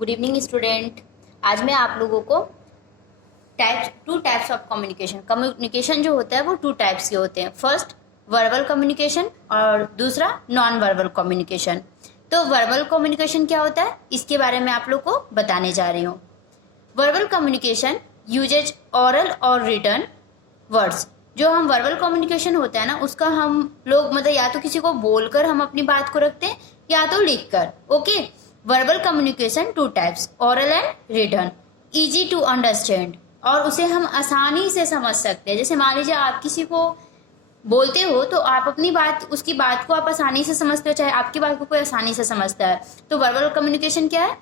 Good evening student. आज मैं आप लोगों को टू टाइप्स ऑफ कम्युनिकेशन जो होता है वो टू टाइप्स के होते हैं। फर्स्ट वर्बल कम्युनिकेशन और दूसरा नॉन वर्बल कम्युनिकेशन। तो वर्बल कम्युनिकेशन क्या होता है इसके बारे में आप लोग को बताने जा रही हूँ। वर्बल कम्युनिकेशन यूजेज ओरल और रिटर्न वर्ड्स। जो हम वर्बल कम्युनिकेशन होता है ना उसका हम लोग मतलब या तो किसी को बोलकर हम अपनी बात को रखते हैं या तो लिखकर। Okay, verbal communication two types, oral and written. Easy to understand, और उसे हम आसानी से समझ सकते हैं। जैसे मान लीजिए आप किसी को बोलते हो तो आप अपनी बात, उसकी बात को आप आसानी से समझते हो, चाहे आपकी बात को कोई आसानी से समझता है। तो वर्बल कम्युनिकेशन क्या है?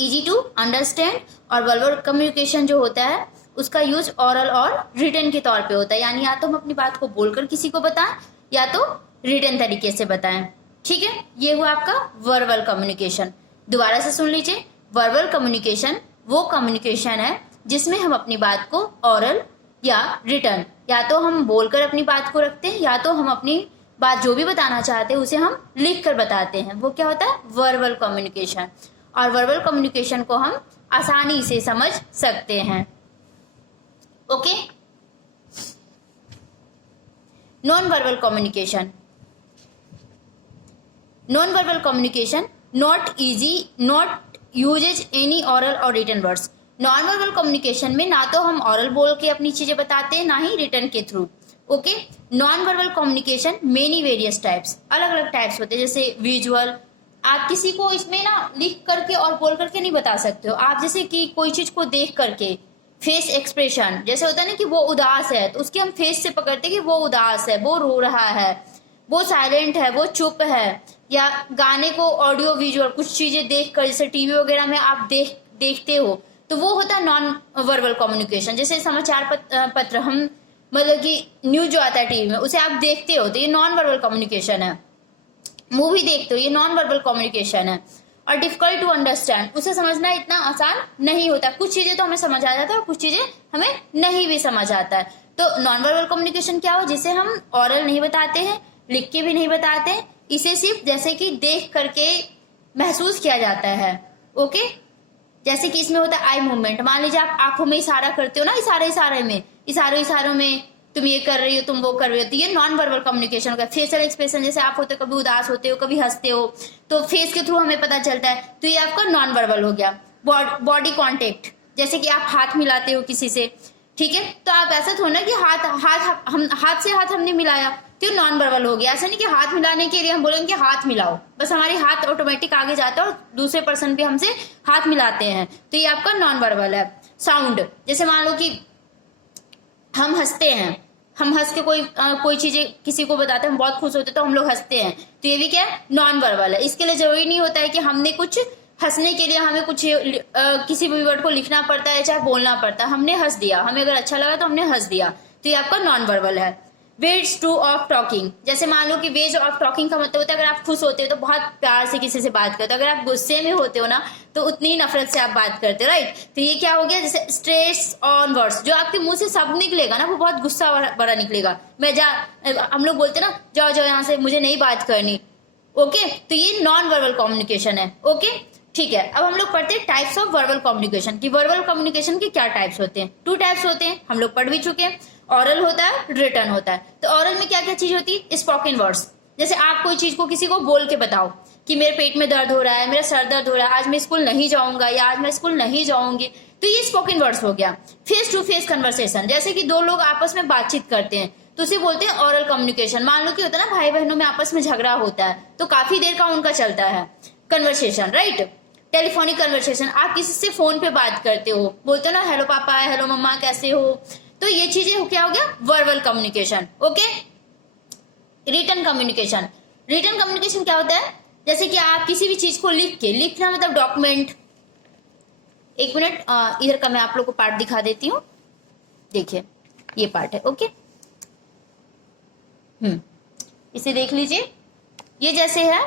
Easy to understand. और वर्बल कम्युनिकेशन जो होता है उसका यूज ओरल और रिटर्न के तौर पे होता है, यानी या तो हम अपनी बात को बोलकर किसी को बताएं या तो रिटर्न तरीके से बताएं। ठीक है, ये हुआ आपका वर्बल कम्युनिकेशन। दोबारा से सुन लीजिए, वर्बल कम्युनिकेशन वो कम्युनिकेशन है जिसमें हम अपनी बात को ओरल या रिटर्न, या तो हम बोलकर अपनी बात को रखते हैं या तो हम अपनी बात जो भी बताना चाहते हैं उसे हम लिख कर बताते हैं। वो क्या होता है? Verbal communication. और वर्बल कम्युनिकेशन को हम आसानी से समझ सकते हैं। Okay, non verbal communication. Non verbal communication not usages any oral और written words. Non verbal communication में ना तो हम ओरल बोल के अपनी चीजें बताते हैं ना ही रिटन के through. Okay, non verbal communication many various types, अलग अलग टाइप्स होते हैं। जैसे विजुअल, आप किसी को इसमें ना लिख करके और बोल करके नहीं बता सकते हो। आप जैसे कि कोई चीज को देख करके, फेस एक्सप्रेशन, जैसे होता है ना कि वो उदास है तो उसके हम फेस से पकड़ते हैं कि वो उदास है, वो रो रहा है, वो साइलेंट है, वो चुप है। या गाने को ऑडियो विजुअल कुछ चीजें देख कर, जैसे टीवी वगैरह में आप देखते हो तो वो होता है नॉन वर्बल कम्युनिकेशन। जैसे समाचार पत्र हम मतलब कि न्यूज जो आता है टीवी में उसे आप देखते हो तो ये नॉन वर्बल कम्युनिकेशन है। मूवी देखते हो, ये नॉन वर्बल कम्युनिकेशन है। और डिफिकल्ट टू अंडरस्टैंड, उसे समझना इतना आसान नहीं होता। कुछ चीजें तो हमें समझ आ जाता है और कुछ चीजें हमें नहीं भी समझ आता है। तो नॉन वर्बल कम्युनिकेशन क्या हो? जिसे हम ओरल नहीं बताते हैं, लिख के भी नहीं बताते हैं, इसे सिर्फ जैसे कि देख करके महसूस किया जाता है। ओके, जैसे कि इसमें होता है आई मूवमेंट। मान लीजिए आप आंखों में इशारा करते हो ना, इशारों में तुम ये कर रही हो, तुम वो कर रही हो, तो ये नॉन वर्बल कम्युनिकेशन होगा। फेशियल एक्सप्रेशन, जैसे आप होते हो कभी उदास होते हो कभी हंसते हो तो फेस के थ्रू हमें पता चलता है, तो ये आपका नॉन वर्बल हो गया। बॉडी कॉन्टेक्ट, जैसे कि आप हाथ मिलाते हो किसी से, ठीक है, तो आप ऐसा थोड़ा ना कि हाथ से हाथ हमने मिलाया तो नॉन वर्बल हो गया। ऐसा नहीं कि हाथ मिलाने के लिए हम बोलेंगे कि हाथ मिलाओ, बस हमारे हाथ ऑटोमेटिक आगे जाता है और दूसरे पर्सन भी हमसे हाथ मिलाते हैं, तो ये आपका नॉन वर्बल है। साउंड, जैसे मान लो कि हम हंसते हैं, हम हंस के कोई चीजें किसी को बताते हैं, हम बहुत खुश होते हैं तो हम लोग हंसते हैं, तो ये भी क्या है? नॉन वर्बल है। इसके लिए जरूरी नहीं होता है कि हमने कुछ हंसने के लिए हमें कुछ किसी भी वर्ड को लिखना पड़ता है चाहे बोलना पड़ता है। हमने हंस दिया, हमें अगर अच्छा लगा तो हमने हंस दिया, तो ये आपका नॉन वर्बल है। वेज टू ऑफ टॉकिंग, जैसे मान लो कि वेज ऑफ टॉकिंग का मतलब होता है अगर आप खुश होते हो तो बहुत प्यार से किसी से बात करते हो, अगर आप गुस्से में होते हो ना तो उतनी ही नफरत से आप बात करते हो, राइट। तो ये क्या हो गया? जैसे स्ट्रेस ऑन वर्ड्स, जो आपके मुंह से शब्द निकलेगा ना वो बहुत गुस्सा भरा निकलेगा। हम लोग बोलते ना जाओ जाओ यहाँ से, मुझे नहीं बात करनी। ओके, तो ये नॉन वर्बल कम्युनिकेशन है। ओके, ठीक है। अब हम लोग पढ़ते हैं टाइप्स ऑफ वर्बल कम्युनिकेशन कि वर्बल कम्युनिकेशन के क्या टाइप्स होते हैं। टू टाइप्स होते हैं, हम लोग पढ़ भी चुके हैं। ओरल होता है, रिटर्न होता है। तो ओरल में क्या क्या चीज होती है? स्पोकन वर्ड्स, जैसे आप कोई चीज को किसी को बोल के बताओ कि मेरे पेट में दर्द हो रहा है, मेरा सर दर्द हो रहा है, आज मैं स्कूल नहीं जाऊंगा या आज मैं स्कूल नहीं जाऊंगी, तो ये स्पोकन वर्ड्स हो गया। फेस टू फेस कन्वर्सेशन, जैसे कि दो लोग आपस में बातचीत करते हैं तो उसे बोलते हैं ओरल कम्युनिकेशन। मान लो कि होता है ना भाई बहनों में आपस में झगड़ा होता है तो काफी देर का उनका चलता है कन्वर्सेशन, राइट। टेलीफोनिक कन्वर्सेशन, आप किसी से फोन पे बात करते हो, बोलते हो ना हेलो पापा, हेलो मम्मा, कैसे हो, तो ये चीजें क्या हो गया? Verbal communication. Okay, written communication. Written communication क्या होता है? जैसे कि आप किसी भी चीज को लिखना मतलब डॉक्यूमेंट। एक मिनट, इधर का मैं आप लोग को पार्ट दिखा देती हूँ। देखिए ये पार्ट है। ओके, इसे देख लीजिए। ये जैसे है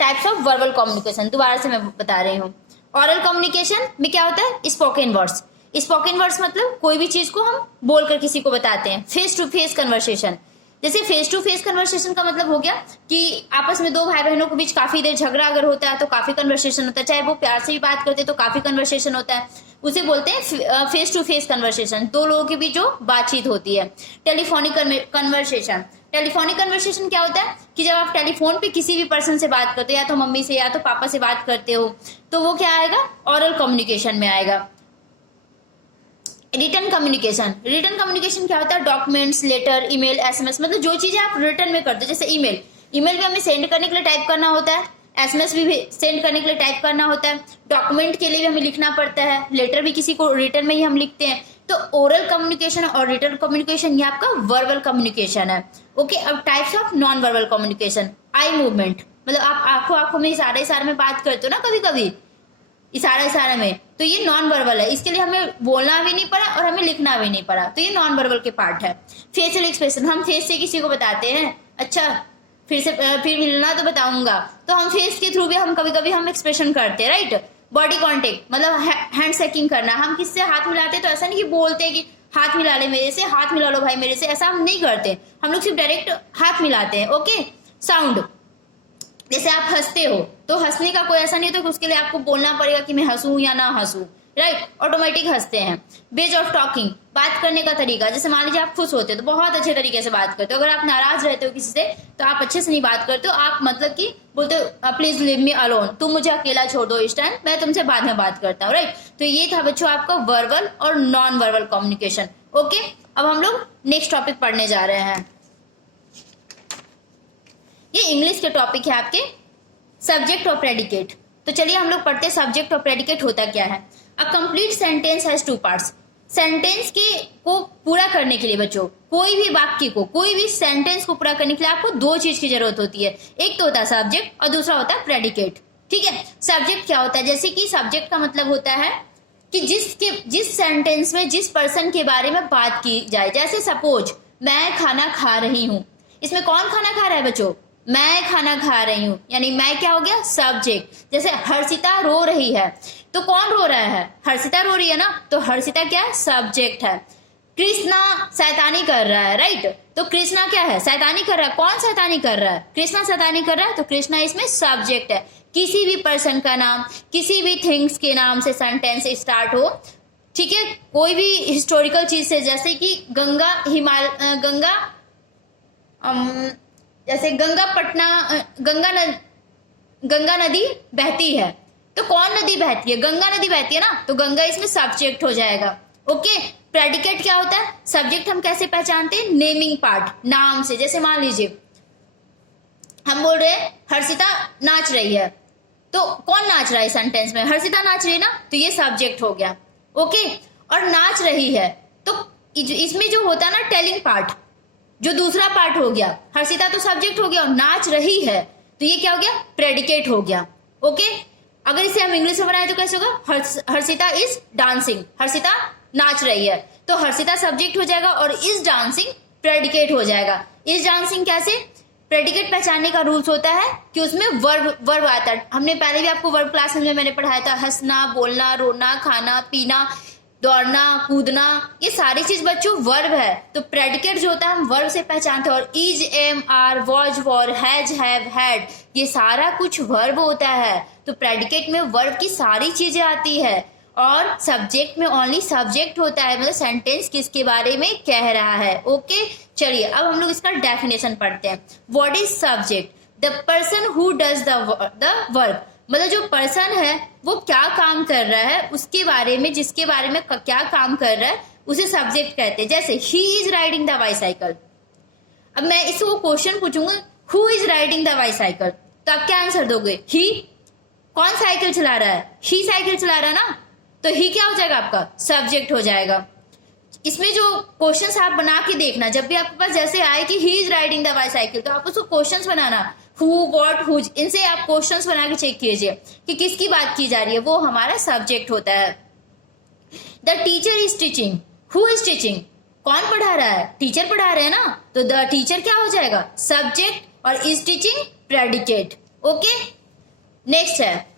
टाइप्स ऑफ वर्बल कम्युनिकेशन। दोबारा से मैं बता रही हूँ। ओरल कम्युनिकेशन में क्या होता है? Spoken words. स्पोकन वर्ड्स मतलब कोई भी चीज को हम बोलकर किसी को बताते हैं। फेस टू फेस कन्वर्सेशन, जैसे फेस टू फेस कन्वर्सेशन का मतलब हो गया कि आपस में दो भाई बहनों के बीच काफी देर झगड़ा अगर होता है तो काफी कन्वर्सेशन होता है, चाहे वो प्यार से भी बात करते हैं तो काफी कन्वर्सेशन होता है, उसे बोलते हैं फेस टू फेस कन्वर्सेशन, दो लोगों के बीच जो बातचीत होती है। टेलीफोनिक कन्वर्सेशन, टेलीफोनिक कन्वर्सेशन क्या होता है कि जब आप टेलीफोन पे किसी भी पर्सन से बात करते हो, या तो मम्मी से या तो पापा से बात करते हो, तो वो क्या आएगा, ऑरल कम्युनिकेशन में आएगा। रिटर्न कम्युनिकेशन, रिटर्न कम्युनिकेशन क्या होता है, डॉक्यूमेंट्स, लेटर, ईमेल, एसएमएस, मतलब जो चीजें आप रिटर्न में करते हो, जैसे ईमेल, ईमेल भी हमें सेंड करने के लिए टाइप करना होता है, एसएमएस भी सेंड करने के लिए टाइप करना होता है, डॉक्यूमेंट के लिए भी हमें लिखना पड़ता है, लेटर भी किसी को रिटर्न में ही हम लिखते हैं। तो ओरल कम्युनिकेशन और रिटर्न कम्युनिकेशन ये आपका वर्बल कम्युनिकेशन है। ओके, अब types of non verbal communication, eye movement, मतलब आप आंखों में इशारे में बात करते हो ना कभी कभी, इशारे में, तो ये नॉन वर्बल है, इसके लिए हमें बोलना भी नहीं पड़ा और हमें लिखना भी नहीं पड़ा, तो ये नॉन वर्बल के पार्ट है। फेशियल एक्सप्रेशन, हम फेस से किसी को बताते हैं, अच्छा फिर मिलना तो बताऊंगा, तो हम फेस के थ्रू भी हम कभी कभी हम एक्सप्रेशन करते हैं, राइट। बॉडी कॉन्टेक्ट मतलब हैंड शेकिंग करना, हम किससे हाथ मिलाते हैं तो ऐसा नहीं कि बोलते हैं कि हाथ मिला ले मेरे से, हाथ मिला लो भाई मेरे से, ऐसा हम नहीं करते, हम लोग सिर्फ डायरेक्ट हाथ मिलाते हैं। ओके, साउंड, जैसे आप हंसते हो तो हंसने का कोई ऐसा नहीं होता कि उसके लिए आपको बोलना पड़ेगा कि मैं हंसूं या ना हंसूं, राइट, ऑटोमेटिक हंसते हैं। वेज ऑफ टॉकिंग, बात करने का तरीका, जैसे मान लीजिए आप खुश होते हो तो बहुत अच्छे तरीके से बात करते हो, अगर आप नाराज रहते हो किसी से तो आप अच्छे से नहीं बात करते हो, आप मतलब कि बोलते हो प्लीज लिव मी अलोन, तुम मुझे अकेला छोड़ दो इस टाइम, मैं तुमसे बाद में बात करता हूँ, राइट। तो ये था बच्चों आपका वर्बल और नॉन वर्बल कम्युनिकेशन। ओके, अब हम लोग नेक्स्ट टॉपिक पढ़ने जा रहे हैं, ये इंग्लिश के टॉपिक है आपके, सब्जेक्ट और प्रेडिकेट। तो चलिए हम लोग पढ़ते हैं सब्जेक्ट और प्रेडिकेट होता क्या है। A complete sentence has two parts, sentence के को पूरा करने के लिए बच्चों, कोई भी वाक्य को, कोई भी सेंटेंस को पूरा करने के लिए आपको दो चीज की जरूरत होती है, एक तो होता है सब्जेक्ट और दूसरा होता है प्रेडिकेट। ठीक है, सब्जेक्ट क्या होता है, जैसे कि सब्जेक्ट का मतलब होता है कि जिस सेंटेंस में जिस पर्सन के बारे में बात की जाए, जैसे सपोज मैं खाना खा रही हूं, इसमें कौन खाना खा रहा है बच्चों, मैं खाना खा रही हूं, यानी मैं क्या हो गया, सब्जेक्ट। जैसे हर्षिता रो रही है, तो कौन रो रहा है, हर्षिता रो रही है ना, तो हर्षिता क्या है, सब्जेक्ट है। कृष्णा शैतानी कर रहा है, राइट, तो कृष्णा क्या है, शैतानी कर रहा है, कौन शैतानी कर रहा है, कृष्णा शैतानी कर रहा है, तो कृष्णा इसमें सब्जेक्ट है। किसी भी पर्सन का नाम, किसी भी थिंग्स के नाम से सेंटेंस स्टार्ट हो, ठीक है, कोई भी हिस्टोरिकल चीज से, जैसे कि जैसे गंगा नदी बहती है, तो कौन नदी बहती है, गंगा नदी बहती है ना, तो गंगा इसमें सब्जेक्ट हो जाएगा। ओके, प्रेडिकेट क्या होता है, सब्जेक्ट हम कैसे पहचानते हैं, नेमिंग पार्ट, नाम से। जैसे मान लीजिए हम बोल रहे हैं हर्षिता नाच रही है, तो कौन नाच रहा है सेंटेंस में, हर्षिता नाच रही है ना, तो ये सब्जेक्ट हो गया। ओके, और नाच रही है, तो इसमें जो होता है ना टेलिंग पार्ट, जो दूसरा पार्ट हो गया, हर्षिता तो सब्जेक्ट हो गया और नाच रही है, तो ये क्या हो गया, प्रेडिकेट हो गया। ओके, अगर इसे हम इंग्लिश में बनाए तो कैसे होगा, हर्षिता इज डांसिंग, हर्षिता नाच रही है, तो हर्षिता सब्जेक्ट हो जाएगा और इज डांसिंग प्रेडिकेट हो जाएगा। इज डांसिंग कैसे, प्रेडिकेट पहचानने का रूल्स होता है कि उसमें वर्ब आता है, हमने पहले भी आपको वर्ब क्लास में मैंने पढ़ाया था, हंसना, बोलना, रोना, खाना, पीना, दौड़ना, कूदना, ये सारी चीज बच्चों वर्ब है। तो प्रेडिकेट जो होता है हम वर्ब से पहचानते हैं, और is, am, are, was, were, has, have, had, ये सारा कुछ वर्ब होता है। तो प्रेडिकेट में वर्ब की सारी चीजें आती है, और सब्जेक्ट में ओनली सब्जेक्ट होता है, मतलब सेंटेंस किसके बारे में कह रहा है। ओके, चलिए अब हम लोग इसका डेफिनेशन पढ़ते हैं। What is subject, the person who does the work, मतलब जो पर्सन है वो क्या काम कर रहा है, उसके बारे में, जिसके बारे में क्या काम कर रहा है, उसे सब्जेक्ट कहते हैं। जैसे ही इज राइडिंग द बाईसाइकिल, अब मैं इसको क्वेश्चन पूछूंगा who is riding the bicycle, तो आप क्या आंसर दोगे, ही, कौन साइकिल चला रहा है, ही साइकिल चला रहा है ना, तो ही क्या हो जाएगा आपका, सब्जेक्ट हो जाएगा। इसमें जो क्वेश्चंस आप बना के देखना, जब भी आपके पास जैसे आए कि he is riding the bicycle, तो आप उसको क्वेश्चंस बनाना, हु, व्हाट, हुज, इनसे आप क्वेश्चंस बना के चेक कीजिए कि किसकी बात की जा रही है, वो हमारा सब्जेक्ट होता है। The teacher is teaching, who is teaching, कौन पढ़ा रहा है, टीचर पढ़ा रहे हैं ना, तो द टीचर क्या हो जाएगा, सब्जेक्ट, और is teaching predicate. Okay, next है,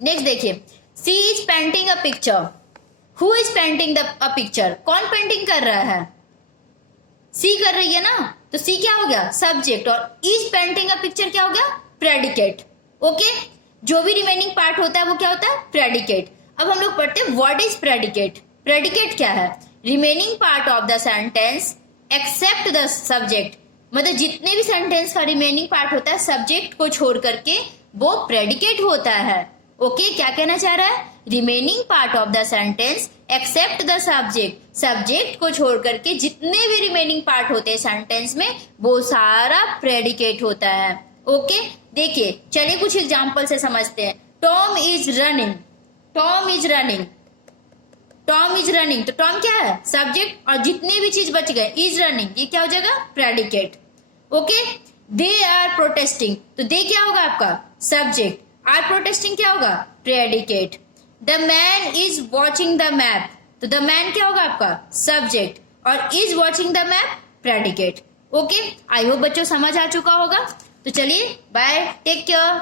नेक्स्ट देखिए, she is painting a picture, who is painting a picture, कौन पेंटिंग कर रहा है, सी कर रही है ना, तो सी क्या हो गया सब्जेक्ट, और इज पेंटिंग अ पिक्चर क्या हो गया प्रेडिकेट। ओके, जो भी रिमेनिंग पार्ट होता है वो क्या होता है प्रेडिकेट। अब हम लोग पढ़ते हैं व्हाट इज प्रेडिकेट। प्रेडिकेट क्या है, remaining part of the sentence except the subject, मतलब जितने भी सेंटेंस का रिमेनिंग पार्ट होता है सब्जेक्ट को छोड़ करके वो प्रेडिकेट होता है। ओके, क्या कहना चाह रहा है, remaining part of the sentence except the subject, subject को छोड़ करके जितने भी रिमेनिंग पार्ट होते हैं सेंटेंस में वो सारा प्रेडिकेट होता है। ओके, देखिए चलिए कुछ एग्जांपल से समझते हैं। Tom is running, Tom is running, Tom is running, तो टॉम क्या है सब्जेक्ट, और जितने भी चीज बच गए इज रनिंग, ये क्या हो जाएगा predicate. Okay, they are protesting, तो दे क्या होगा आपका सब्जेक्ट, आर प्रोटेस्टिंग क्या होगा predicate. The man is watching the map, तो द मैन क्या होगा आपका सब्जेक्ट, और is watching the map predicate. Okay, I hope बच्चों समझ आ चुका होगा। तो चलिए बाय, टेक केयर।